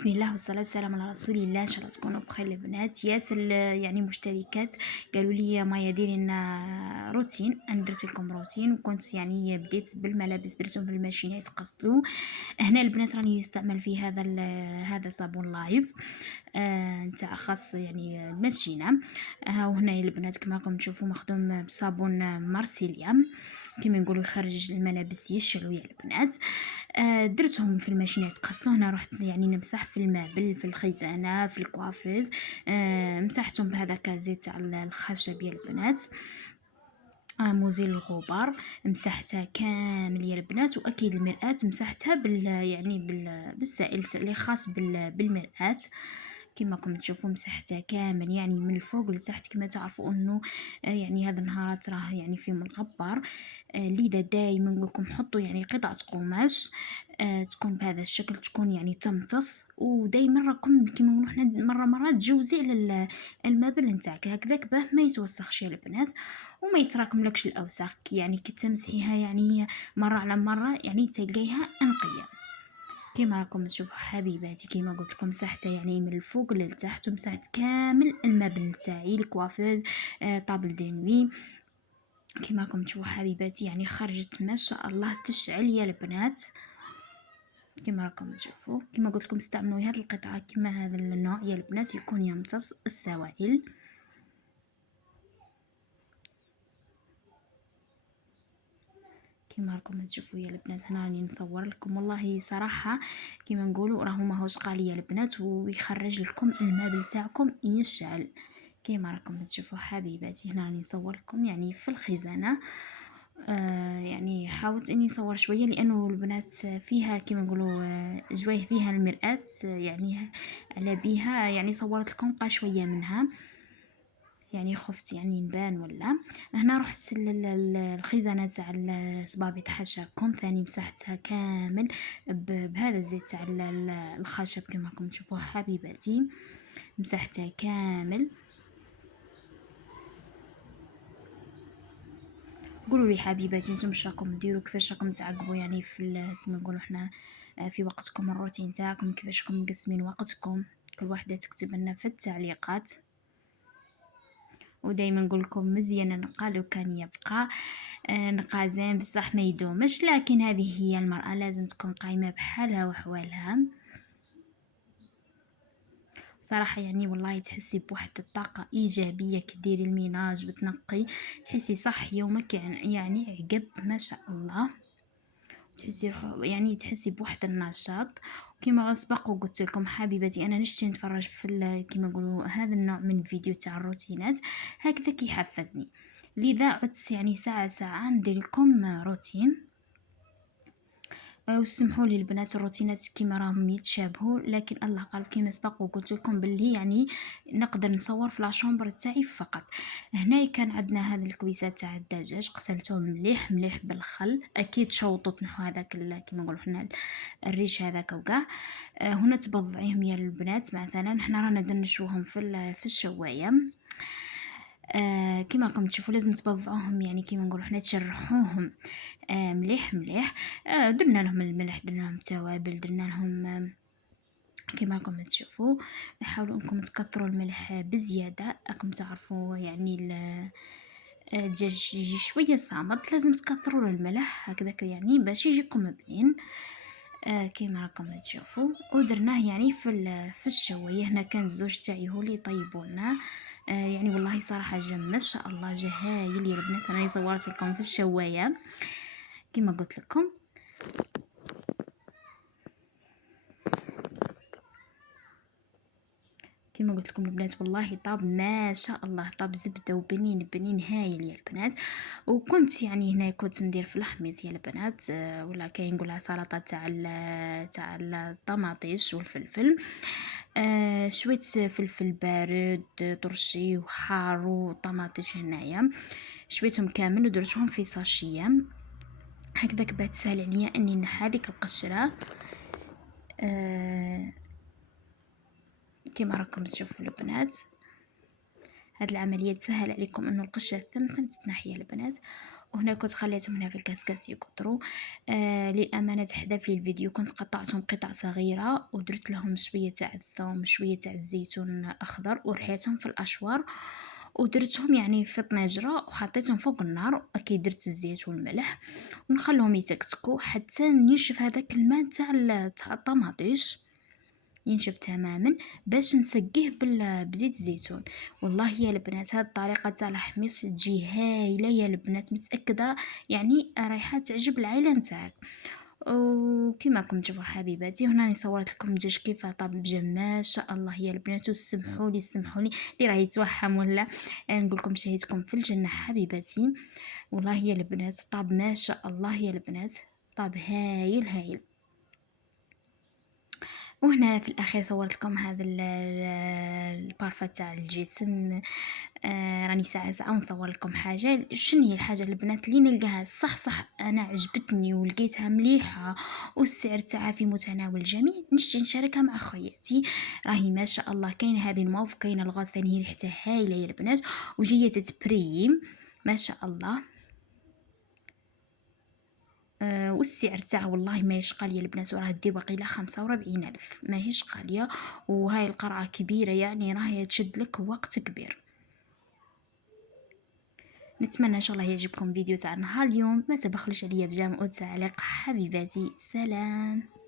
بسم الله والصلاة والسلام على رسول الله. ان شاء الله تكونوا بخير البنات. ياسر يعني مشتركات قالوا لي يا مايا ديري لنا روتين. انا درت لكم روتين وكنت يعني بديت بالملابس درتهم في الماشينه يتغسلوا. هنا البنات راني نستعمل فيه هذا صابون لايف نتاع خاص يعني الماشينه. وهنا البنات كما راكم تشوفوا مخدوم بصابون مارسيليا كما نقولوا يخرج الملابس يشعلوا يا البنات. درتهم في الماشينه يتغسلوا. هنا رحت يعني نمسح في المابل في الخزانه في الكوافيز. مسحتهم بهذاك الزيت تاع الخشب يا البنات، مزيل الغبار مسحتها كامل يا البنات. واكيد المرآة مسحتها بالسائل اللي خاص بالمرآة كما راكم تشوفوا مسحتها كامل يعني من الفوق لتحت. كما تعرفوا انه يعني هذا النهارات راه يعني في من الغبار. لذا دائما نقولكم حطوا يعني قطعة قماش تكون بهذا الشكل، تكون يعني تمتص. ودائما راكم كما نقولوا حنا مرات تجوزي على المابل نتاعك هكذاك باه ما يتوسخش يا البنات وما يتراكم لكش الاوساخ. يعني كي تمسحيها يعني مره على مره يعني تلقيها انقيه كما راكم تشوفوا حبيباتي. كما قلت لكم مسحتها يعني من الفوق للتحت ومسحت كامل المابل تاعي الكوافيز طابل دو نوي كما راكم تشوفوا حبيباتي. يعني خرجت ما شاء الله تشعل يا البنات كما راكم تشوفوا. كما قلت لكم استعملوا هذه القطعه كما هذا النوع يا البنات يكون يمتص السوائل. كما راكم تشوفوا يا البنات هنا راني نصور لكم. والله صراحه كما نقولوا راهو ماهوش غالي يا البنات ويخرج لكم المابل تاعكم يشعل كما راكم تشوفوا حبيباتي. هنا راني نصور لكم يعني في الخزانه. يعني حاولت اني نصور شويه لانه البنات فيها كما نقولوا جويه فيها المرآة يعني على بيها يعني صورت لكم بقى شويه منها يعني خفت يعني نبان ولا. هنا رحت الخزانه تاع الصبابي حشاكم ثاني مسحتها كامل بهذا الزيت تاع الخشب كما راكم تشوفوا حبيباتي مسحتها كامل. قولوا لي حبيباتي نتوما واش راكم ديروا كيفاش راكم تعقبوا يعني في كما نقولوا حنا في وقتكم الروتين تاعكم كيفاش راكم مقسمين وقتكم. كل واحده تكتب لنا في التعليقات. ودائما نقول لكم مزيان النقا لو كان يبقى نقا زين بصح ما يدومش، لكن هذه هي المرأة لازم تكون قايمة بحالها وحوالها صراحة. يعني والله تحسي بواحد الطاقة إيجابية كديري الميناج وتنقي تحسي صح يومك يعني عقب ما شاء الله تحسي يعني تحسي بواحد النشاط. وكما سبق وقلت لكم حبيباتي انا نشتي نتفرج في كما نقولوا هذا النوع من الفيديو تاع الروتينات هكذا كيحفزني. لذا عدت يعني ساعة ندير لكم روتين. وسمحوا لي البنات الروتينات كيما راهم يتشابهوا لكن الله غالب كيما سبق وقلت لكم باللي يعني نقدر نصور في لاشومبر تاعي فقط. هنا كان عندنا هذه الكويسات تاع الدجاج غسلتهم مليح مليح بالخل اكيد شوطوا تنحوا هذاك كيما نقولوا حنا الريش هذاك وكاع. هنا تبضعيهم يا البنات مثلا حنا رانا دنشوهم في الشوايه. كما راكم تشوفوا لازم تبضعوهم يعني كما نقولوا حنا تشرحوهم مليح مليح. درنا لهم الملح درنا لهم التوابل درنا لهم كما راكم تشوفوا. حاولوا انكم تكثروا الملح بزياده راكم تعرفوا يعني الدجاج يجي شويه صامت لازم تكثروا الملح هكذاك يعني باش يجيكم بنين. كما راكم تشوفوا ودرناه يعني في الشوايه. هنا كان الزوج تاعي هو اللي يطيبوا لنا يعني والله صراحه جا ما شاء الله جا هايل يا البنات. انا صورت لكم في الشوايه كما قلت لكم. كما قلت لكم البنات والله طاب ما شاء الله طاب زبده وبنين بنين هايل يا البنات. وكنت يعني هنا كنت ندير في الحميص يا البنات ولا كاين نقولها سلطه تاع الطماطيش والفلفل. شويه فلفل بارد ترشي وحار وطماطيش هنايا شويتهم كامل ودرتهم في ساشيه هكذاك باه تسهل عليا اني نحي هذيك القشره. كما راكم تشوفوا البنات هاد العمليه تسهل عليكم انه القشره ثم تتنحي البنات. وهنا كنت خليتهم هنا في الكاسكاس يقطروا. للامانه تحذف لي الفيديو، كنت قطعتهم قطع صغيره ودرت لهم شويه تاع الثوم شويه تاع الزيتون اخضر ورحيتهم في الاشوار، ودرتهم يعني في طنجره وحطيتهم فوق النار. اكيد درت الزيت والملح ونخليهم يتكتكوا حتى ينشف هذاك الماء تاع الطماطيش، ينشف تماما باش نسقيه بزيت الزيتون. والله يا البنات هاد الطريقه تاع الحميص تجي هايله يا البنات، متاكده يعني رايحه تعجب العائله نتاعك. وكما راكم تشوفوا حبيباتي، هنا راني صورت لكم الدجاج كيف طاب بجا ما شاء الله يا البنات. وسمحوا لي سمحوا لي اللي راه يتوهم ولا نقول لكم شهيتكم في الجنه حبيباتي. والله يا البنات طاب ما شاء الله يا البنات، طاب هايل هايل. وهنا في الاخير صورت لكم هذا البارفه تاع الجسم. راني ساعه نصور لكم حاجه. شنو هي الحاجه البنات اللي نلقاها صح انا عجبتني ولقيتها مليحه والسعر تاعها في متناول الجميع، نشتي نشاركها مع خوياتي. راهي ما شاء الله كاينه هذه الموف، كاينه الغاز ثاني هي ريحتها هايله يا البنات وجايه تتبريم ما شاء الله. والسعر تاعها والله ماهيش غاليه البنات، وراه دي باقيله 45,000 ماهيش غاليه. وهاي القرعه كبيره يعني راهي تشد لك وقت كبير. نتمنى ان شاء الله يعجبكم فيديو تاع نهار اليوم. ما تبخلوش عليا بجامع وتعليق حبيباتي. سلام.